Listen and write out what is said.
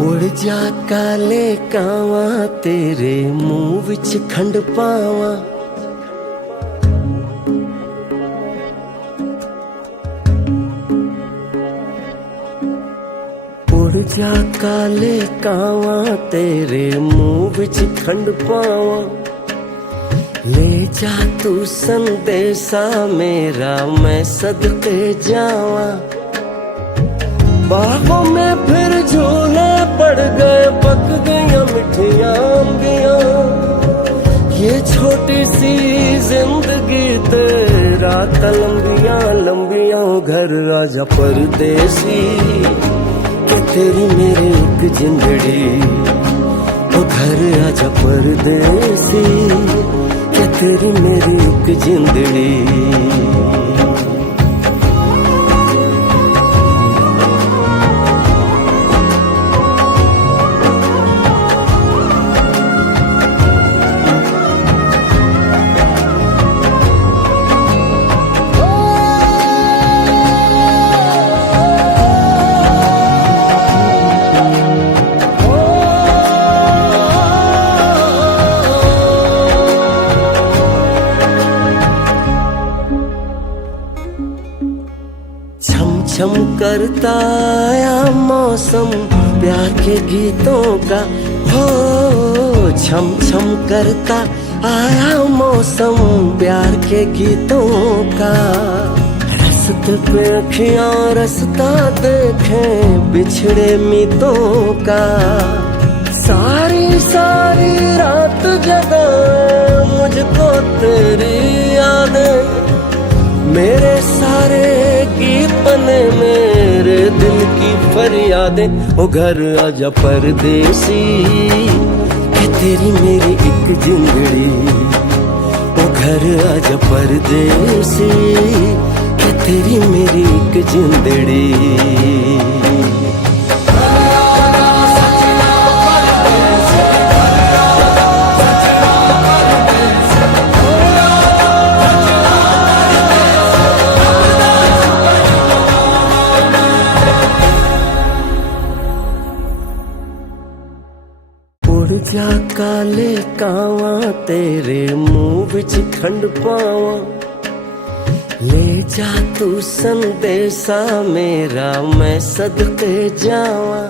उड़ जा काले कावा तेरे मुंह विच खंड पावा। उड़ जा काले कावा तेरे मुंह विच खंड पावा। ले जा तू संदेशा मेरा मैं सदके जावा। बाहों में फिर झूले पड़ गए पक गया मिठियां अंबियां। ये छोटी सी जिंदगी तेरा लंबियां लंबियां। घर राजा परदेसी के तेरी मेरी एक जिंदड़ी। ओ घर राजा परदेसी के तेरी मेरी एक जिंदड़ी। छम छम करता आया मौसम प्यार के गीतों का। हो छम छम करता आया मौसम प्यार के गीतों का। रस्ते पे अखियां रास्ता देखें बिछड़े मीतों का। सारी सारी रात जगाए मुझको तेरी यादें। मेरे सारे गीत बने मेरे दिल की फरियादें। ओ घर आजा परदेसी के तेरी मेरी एक जिंदड़ी। ओ घर आजा परदेसी के तेरी मेरी एक जिंदड़ी। उड़ जा काले कावा तेरे मुंह विच खंड पावा। ले जा तू संदेशा मेरा मैं सदके जावा।